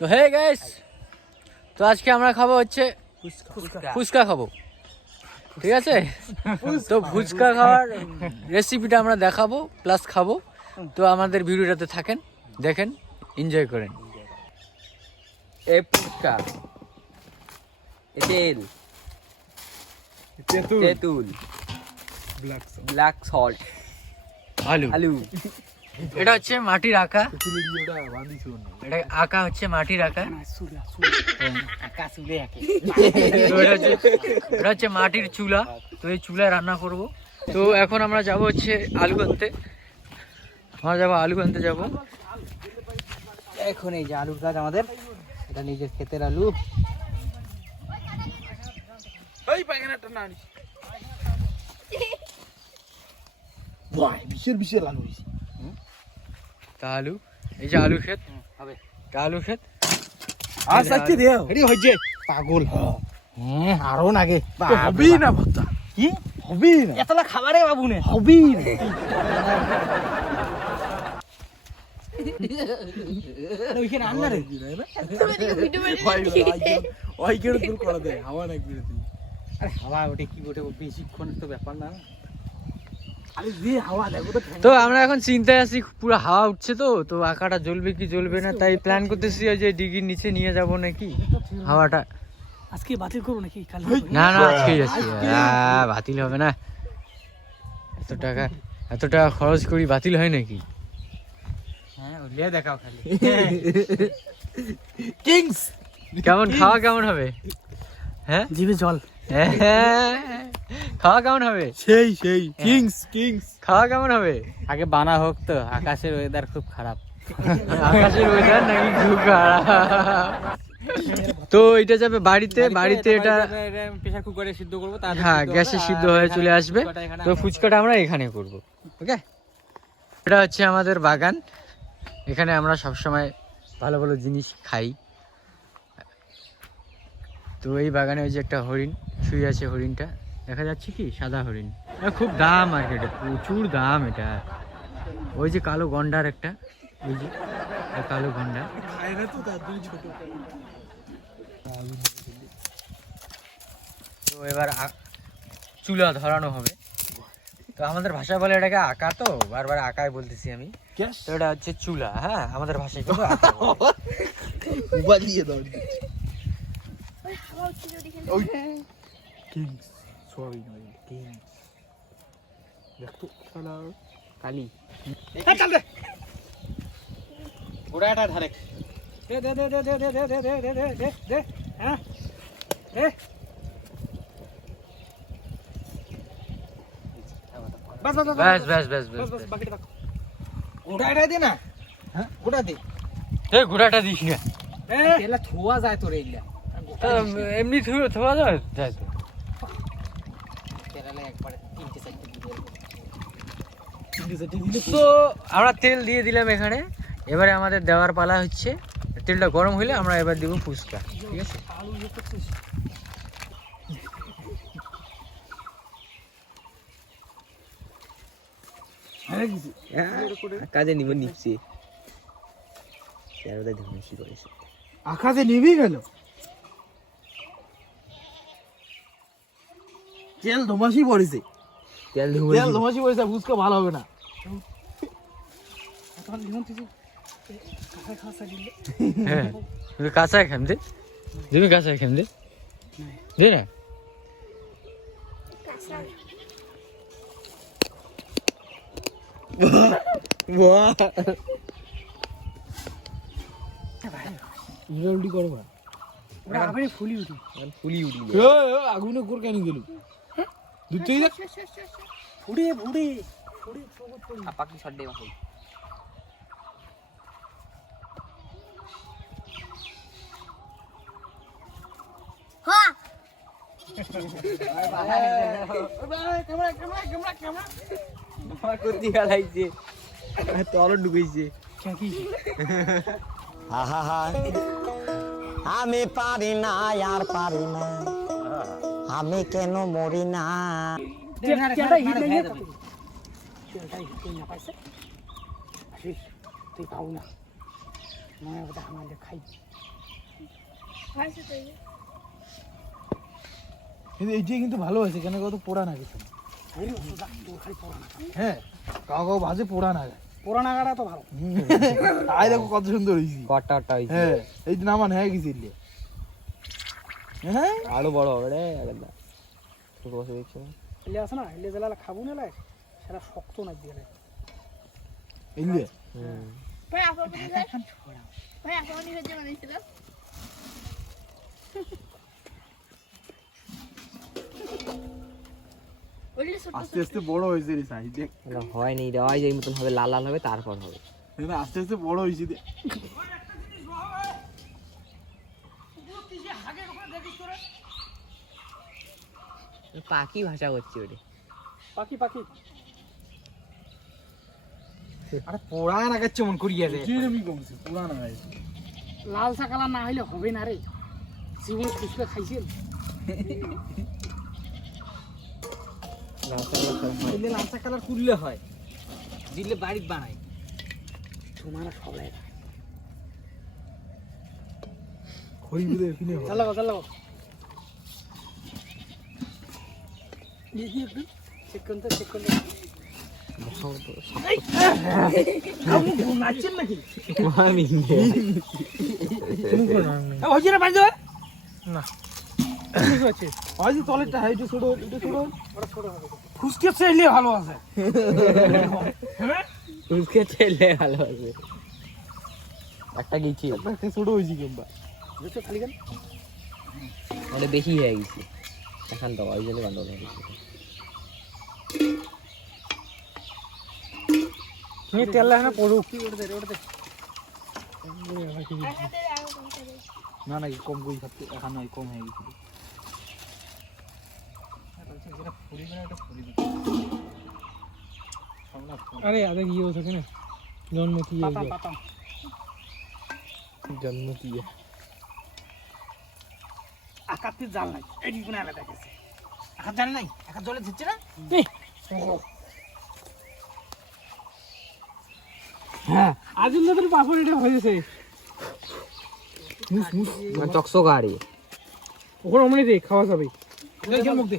তো hey guys তো আজকে আমরা খাব হচ্ছে ফুচকা। খাব। ঠিক আছে? তো ফুচকা খাওয়ার রেসিপিটা আমরা দেখাবো প্লাস খাব। তো আমাদের ভিডিওটাতে থাকেন দেখেন এনজয় করেন। এ ফুচকা। এ তেল। তেঁতুল। ব্ল্যাক সল্ট আলু। আলু। এটা হচ্ছে মাটির আঁকা। এটা আঁকা হচ্ছে মাটির আঁকা। এটা হচ্ছে মাটির চুলা। তো এই চুলায় রান্না করব। তো এখন আমরা যাব হচ্ছে আলু আনতে। আমরা যাব আলু আনতে যাব। এখন এই যে আলুর গাছ আমাদের। এটা নিজের ক্ষেতের আলু। বিশের বিশের আলু হয়েছে। তা আলু? এই যে আলু ক্ষেত। হবে। তা আলু ক্ষেত? আর হইছে পাগল। হ্যাঁ। আরও নাগে হবেই না ভত্তা কি? হবেই না? এতলা খাবারে বাবু নে। ওইখানে রে। করে দে। হাওয়া নাকি তুই আরে হাওয়া ওঠে কি ওঠে বেশিক্ষণ তো ব্যাপার না। তো তো আমরা এখন চিন্তায় আছি পুরো হাওয়া উঠছে তো তো আঁকাটা জ্বলবে কি জ্বলবে না তাই প্ল্যান করতেছি যে ডিগির নিচে নিয়ে যাব নাকি হাওয়াটা। আজকে বাতিল করব নাকি? না না আজকেই যাচ্ছি বাতিল হবে না। এত টাকা এত টাকা খরচ করি বাতিল হয় নাকি? হ্যাঁ দেখাও খালি। কিংস কেমন খাওয়া কেমন হবে? হ্যাঁ? জিভে জল। খাওয়া কেমন হবে? সেই সেই। Kings kings. খাওয়া কেমন হবে? আগে বানা হোক তো আকাশের ওয়েদার খুব খারাপ। আকাশের ওয়েদার নাকি খুব খারাপ। তো এটা যাবে বাড়িতে বাড়িতে এটা প্রেসার কুকারে সিদ্ধ করব তার হ্যাঁ গ্যাসে সিদ্ধ হয়ে চলে আসবে। তো ফুচকাটা আমরা এখানে করব ওকে? এটা হচ্ছে আমাদের বাগান। এখানে আমরা সব সময় ভালো ভালো জিনিস খাই। তো এই বাগানে ওই যে একটা হরিণ শুয়ে আছে হরিণটা। দেখা যাচ্ছে কি? সাদা হরিণ। এটা খুব দাম মার্কেটে প্রচুর দাম এটা। ওই যে কালো গন্ডার একটা ওই যে কালো গন্ডা তো এবার চুলা ধরানো হবে। তো আমাদের ভাষায় বলে এটাকে আঁকা তো বারবার আঁকায় বলতেছি আমি। তো এটা হচ্ছে চুলা হ্যাঁ আমাদের ভাষায় কিন্তু আঁকা। দাও। ওই কিংস সোয়াবিন অয়েল কিংস দেখ শালা কালি হ্যাঁ চল দে গোড়াটা ধারে দে দে দে দে দে দে দে দে দে দে দে দে হ্যাঁ দে বাস বাস ব্যাস ব্যাস বাস বাস ব্যাস। বাকিটা রাখ গোড়াটা দে না হ্যাঁ গোড়া দে এই ঘোড়াটা দিস না হ্যাঁ এলা থোয়া যায় তোর এইলা তা এমনি থুয়ে থোয়া যায়? যায় তো। তো আমরা তেল দিয়ে দিলাম এখানে। এবারে আমাদের দেওয়ার পালা হচ্ছে। তেলটা গরম হলে আমরা এবার দিব ফুচকা ঠিক আছে? আলু ইয়ে হ্যাঁ কিছু। কাজে নিব নিচ্ছে। আকাশে নিবি গেল। তেল ধমাসি পড়েছে। তেল তেল ধমাসি পড়েছে ফুচকা ভালো হবে না। হ্যাঁ। কাঁচা খেম দে। তুমি কাঁচা খেম দে। দে না। উল্টি করব ফুলি উঠি। আগুনে কোর কেন গেল? দুটোই দেখ। ফুড়ে ফুড়ে ফুড়ে আপাকে শট দেবা হই আমি পারি না আর পারি না। আমি কেন মরি না? তুই না। আমাদের খাই। কিন্তু এই কিন্তু ভালো হয়েছে কেন কত পোড়া না কিছু? হ্যাঁ কাউ কাউ ভাজে পোড়া না যায় পুরান আগাটা তো ভালো। তাই দেখো কত সুন্দর হয়েছি। কটাটা হ্যাঁ এই যে নামান হয়ে গেছে ইলিয়ে। হ্যাঁ আরও বড় হবে রে ছোট বসে দেখছ এলে আছে না এলে জেলা খাব না লাই সেটা শক্ত না দিয়ে ইলিয়ে ভাই ভাই আস্তে আস্তে বড় হয়েছে রে সাইজ দেখ হয়নি রে হয় এই মতন হবে লাল লাল হবে তারপর হবে না, আস্তে আস্তে বড় হয়েছে পাখি ভাষা করছে ওটা পাখি পাখি। আরে পোড়া না মন করিয়া রে কিরমি কমছে পোড়া না গাইছে লাল শাকালা না হইলে হবে না রে। জীবন দিলে লাল কালার করলে হয়। দিলে বাড়িতে বানাই তোমার সবাই চাল লাগো চাল লাগো দেখি একটু চেক করতে চেক করতে নাচছেন নাকি হয়েছে না। ঠিক আছে তলেরটা হ্যাঁ ছোট ছোট ফুসকে চাইলে ভালো আছে উসকে ছেলে ভালো একটা গেছি ছোট হয়েছে কিংবা বুঝছ বেশি হয়ে গেছে এখন তো ওই জন্য গন্ডগোল হয়ে গেছে তুমি তেল লাগে না পড়ুক কি ওটা দে ওটা দে। না না কম কই খাচ্ছে এখন নয় কম হয়ে গেছে। আরে আরে ইয়ে হচ্ছে কেন? জন্ম কি জন্ম দিয়ে আকাতে জাল নাই এই কোন আলাদা গেছে। এখন জানি নাই? এখন জলে দিচ্ছে না? হ্যাঁ। পাপড় এটা হয়েছে। চকচক ওখানে অমনি দে খাওয়া যাবে। এইখান মুখ দে।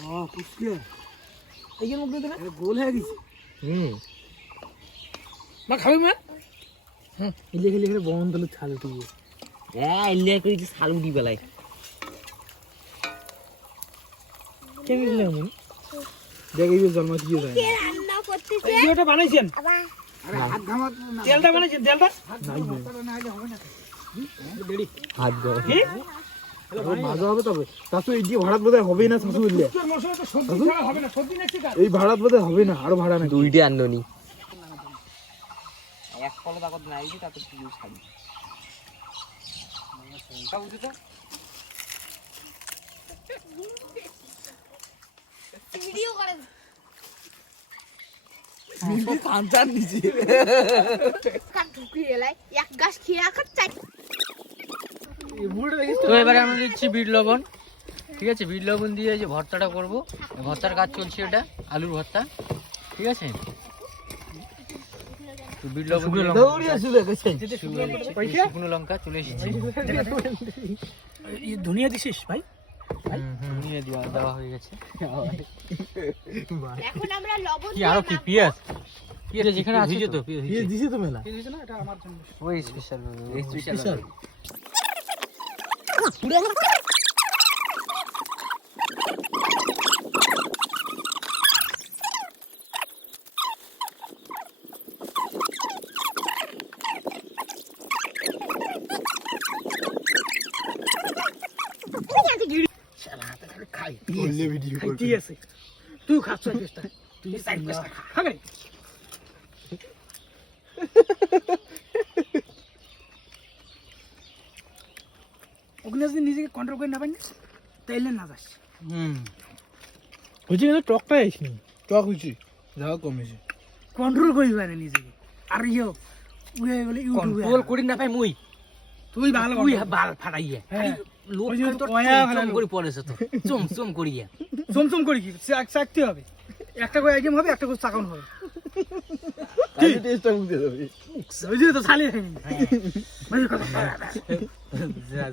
হ্যাঁ ফুসকে এইখান মুখ দে দে গোল হয়ে গেছে। হুম। মা খাবে মা? হ্যাঁ ইলে গেলে ছাল উঠে গিয়ে। হ্যাঁ ইলিয়া করেছি শালু দি বেলায়। কেন দিলে এমন দেখ জন্ম দিয়ে যায়। রান্না করতেছে? এই বানাইছেন? না তেলটা তেলটা? হাত হবে তবে। শাশু এই যে ভাড়াত বোধহয় হবে না শাশু উঠলে না এই ভাড়াত বোধহয় হবে না আরও ভাড়া নাকি? দুইটে আন্দনি এক তাকত নাই ভিডিও করে কাঞ্চার নিচে কাট ঢুকিয়ে এলাই এক গাছ খেয়ে আকার চাই। তো। এবারে আমরা দিচ্ছি বিট লবণ ঠিক আছে? বিট লবণ দিয়ে যে ভর্তাটা করব। ভর্তার কাজ চলছে এটা আলুর ভর্তা ঠিক আছে? তো বিট লবণ দিয়ে দৌড়িয়ে শুলে গেছে শুকনো লঙ্কা। চলে এসেছি। ধনিয়া দিছিস ভাই? নিয়ে দেওয়া দেওয়া হয়ে গেছে। এখন আমরা লবণ কি আরও কি পেঁয়াজ? পেঁয়াজ যেখানে আছে তো দিয়ে দিছে তো মেলা? দিয়েছে না? এটা আমার জন্য। ওই স্পেশাল স্পেশাল বললে ভিডিও ঠিক আছে। তুই খাচ্ছ চেষ্টা তুই সাইড চেষ্টা খাবে। ওখানে যদি নিজেকে কন্ট্রোল করে না না তাইলে না যাস। হুম। হয়েছে কিন্তু টকটা আসনি টক হয়েছে। যা কমেছে কন্ট্রোল করি পারে নিজেকে। আর ইয়ে উয়ে বলে ইউটিউবে কন্ট্রোল করি না পাই মুই। তুই ভালো তুই বাল ফাটাইয়া। হ্যাঁ। লোক তো কয়া করে পড়েছে তো। চম চম করিয়া চমচম করি কি? চাকতে হবে। একটা করে আইটেম হবে একটা করে চাকানো হবে। টেস্টটা মুখে দেবে ওই যে তো ছালি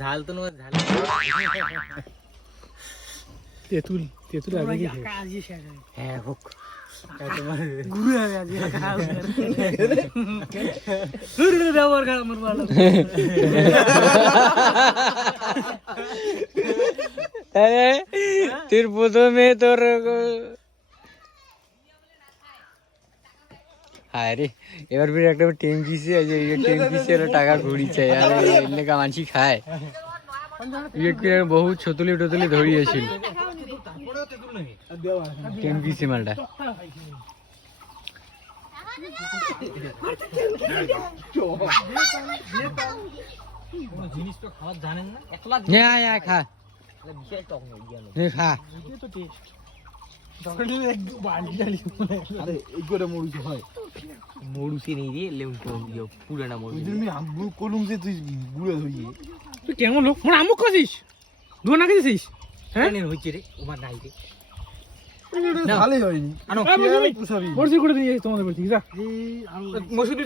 ঝাল তো নয় ঝাল। তেঁতুল তেঁতুল আগে কি আজই শেষ হ্যাঁ হোক। গুরু হবে আজকে গুরু ব্যবহার কর আমার ভালো তোর প্রথমে তোর হায় রে এবার ফির একটা টেম কিসে আছে এই টেম কিসে হলো টাকা ঘুরিছে আর এলাকা মানসি খায় ইয়ে বহু ছতুলি টতুলি ধরিয়েছিল টেম কিসে মালটা হ্যাঁ হ্যাঁ খা। নে খা। কেমন লোক? মোর আমুক খাসিস? দু না খেয়েছিস? হ্যাঁ? হয়েছে রে? ওমার নাই রে। মৌসুমী,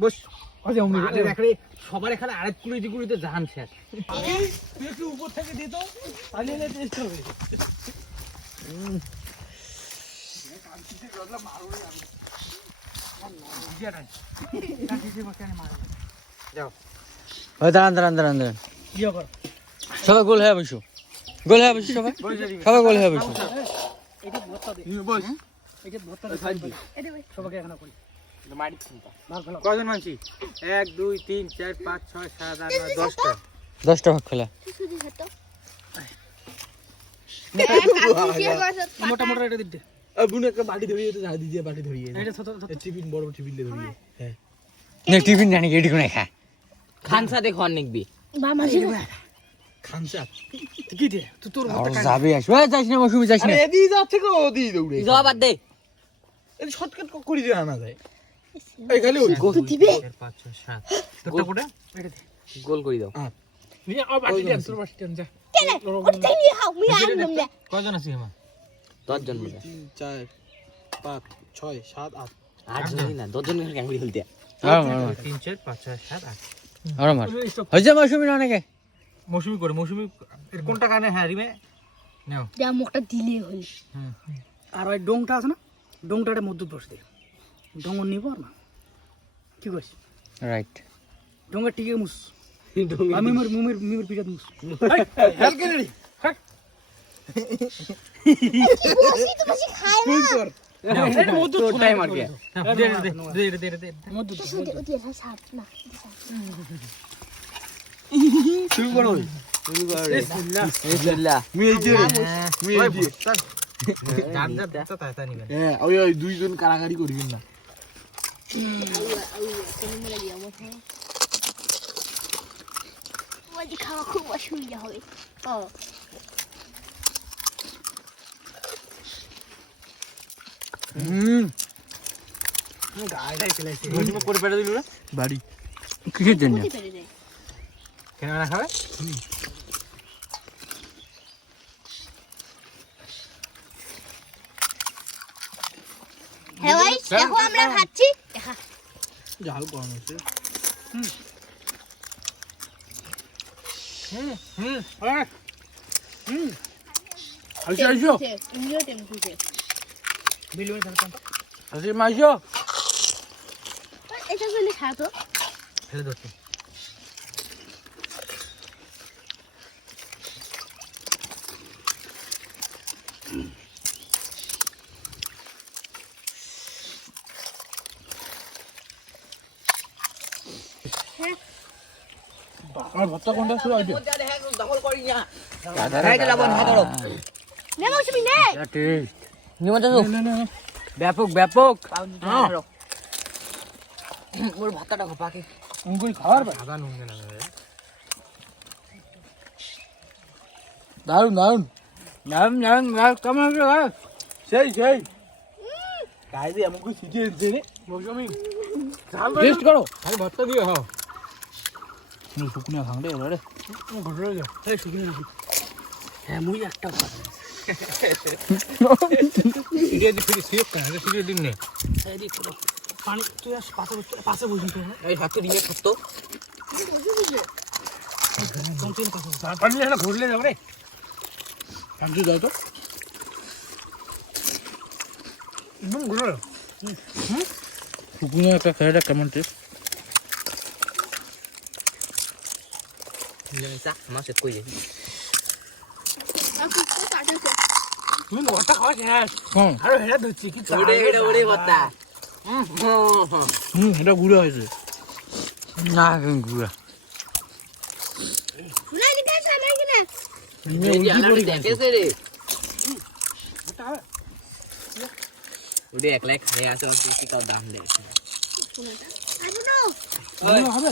বস। সবার এখানে আরেক কুড়ি কুড়িতে জাহান শেষ। একটু উপর থেকে দিত তাহলে টেস্ট হবে দাঁড়ান দাঁড়ান দাঁড়ান দাঁড়ান। ইয়ে সবাই গোল হয়ে বসো। গোল হয়ে বসো সবাই। সবাই গোল হয়ে বসো। এটা ভর্তা দে। এটা ভর্তা দে। সবাইকে এখানে করি। কজন মানছি? এক দুই তিন চার পাঁচ ছয় সাত আট নয় দশটা। দশটা ভাগ খোলা। মোটা মোটা এটা দিতে। বুনে একটা বাটি ধরিয়ে তো ঝাড়ি দিয়ে বাটি ধরিয়ে এটা ছোট ছোট। টিফিন বড় টিফিন দিয়ে ধরিয়ে নে টিফিন জানি এটি কোনে খা। খানসা দেখো অনেক বি। খানসা? কি দে তুই তোর আর যাবে আসবে। ওই যাস না মৌসুমি যাস না। আরে এদি যাচ্ছে কো ওদি দৌড়ে। জবাব বাদ দে। শর্টকাট করি যায়। এই খালি ওই চার পাঁচ ছয় সাত। তোরটা কোটা গোল করে দাও। নিয়ে আর বাটি দেন তোর বাটি দেন যা। কজন আছে আমার দশ জন মিলে তিন চার পাঁচ ছয় সাত আট। আট জন না দশ জন মিলে ক্যাঙ্গুড়ি খেলতে তিন চার পাঁচ ছয় সাত আট। আর আমার হয়েছে মৌসুমি না অনেকে মৌসুমি করে মৌসুমি এর কোনটা কানে? হ্যাঁ রিমে? নাও। যা মুখটা দিলে হল আর ওই ডোংটা আছে না? ডোংটা এটা মধ্যে বসে দে ডোঙ নিব আর না কি কইস রাইট ডোঙ্গা টিকে মুস আমি মিমর মিমর মিমর পিজাত মুস হেল কে রেডি শুরু করো হ্যাঁ ওই দুইজন কারাকারি করিবেন না খাওয়া খুব অসুবিধা হবে ও বাড়ি। কিসের জন্য? কেন খাবে? হ্যাঁ ভাই দেখো আমরা খাচ্ছি। ঝাল কম হুম। আইসো আইসো। তুমিও টেম্পুতে আসি মাইসো এটা ফেলে খা তো। ফেলে ধরছে। আর ভর্তা কোনটা শুরু হইবে নে মৌসুমি নে টেস্ট ব্যাপক ব্যাপক ওর ভাতটা খোপাকে অঙ্কুরি খাওয়ার ভাই সাদা নুন দেন না দারুণ দারুণ নাম নাম নাম কেমন আছে ভাই সেই সেই গাই দিয়ে আমাকে সিটিয়ে দিতে রে মৌসুমি টেস্ট করো খালি ভর্তা দিয়ে হও নি শুকনা রে এই শুকিয়ে না হ্যাঁ মুই একটা পানি তুই পাশে পাশে বসবি? এই হাতে থাকতো চমচে পানি না ঘুরলে যাবে রে শান্তি যাই তো একদম ঘুরে শুকনো একটা খেয়ে দেখ কেমন টেস্ট যা আমার সেট কই কাটাছে তুমি ঘরটা খাওয়া শেষ হ্যাঁ আরও হেরা হুম। একলাই খাই আছে দাম দেয় শোনাটা আরে না গুঁড়ো হবে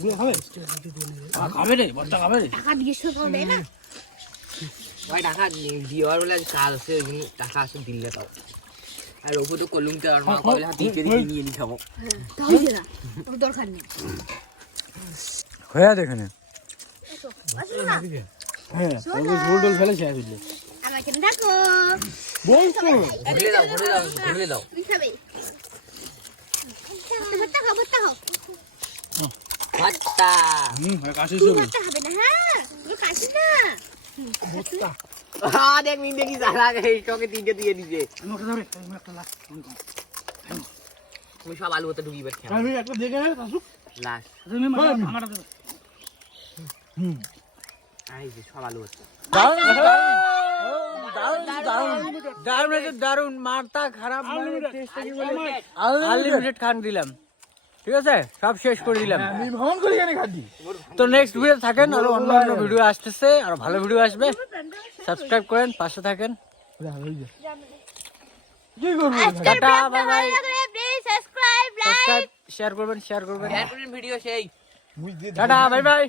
গুঁড়ো হবে খাবে রে বড়টা খাবে রে। টাকা দিয়ে সব দেয় না? ভাই টাকা দিওয়ার বলে কাজ আছে ওই জন্য টাকা আছে দিলে তাও আর ওপর তো কলুম তো আর মা কইলে হাতে দিয়ে নিয়ে নি খাব। তাহলে না? ওর দরকার নেই। হয়ে দেখে নে। এসো আসো না। হ্যাঁ ওই ঝোল টোল ফেলে শেষ হইলে আমাকে ডাকো বল তো। ঘুরে দাও ঘুরে দাও ঘুরে দাও। তুমি খাবে। ভর্তা খাও ভর্তা খাও। ভাতটা হুম কাশি সব ভর্তা খাবে না হ্যাঁ তুই খাসিস না। আ দেখ মিন দেখি সারা এই স্টকে তিনটে দিয়ে দিছে। আমি ধরে একটা লাস্ট তুমি সব আলু ওতে ঢুকিয়ে খেয়ে আমি একটা দেখে নে আসুক। লাস্ট তুমি ভাঙাটা দেবে হুম। আর যে সব আলু ওতে দারুণ দারুণ দারুণ দারুণ মারতা খারাপ আনলিমিটেড খান দিলাম। ঠিক আছে? সব শেষ করে দিলাম। খাটি তো নেক্সট ভিডিও থাকেন আরও অন্য অন্য ভিডিও আসতেছে আর ভালো ভিডিও আসবে। সাবস্ক্রাইব করেন পাশে থাকেন। Tata bye bye subscribe share করবেন শেয়ার করবেন। ভিডিও সেই। Tata bye bye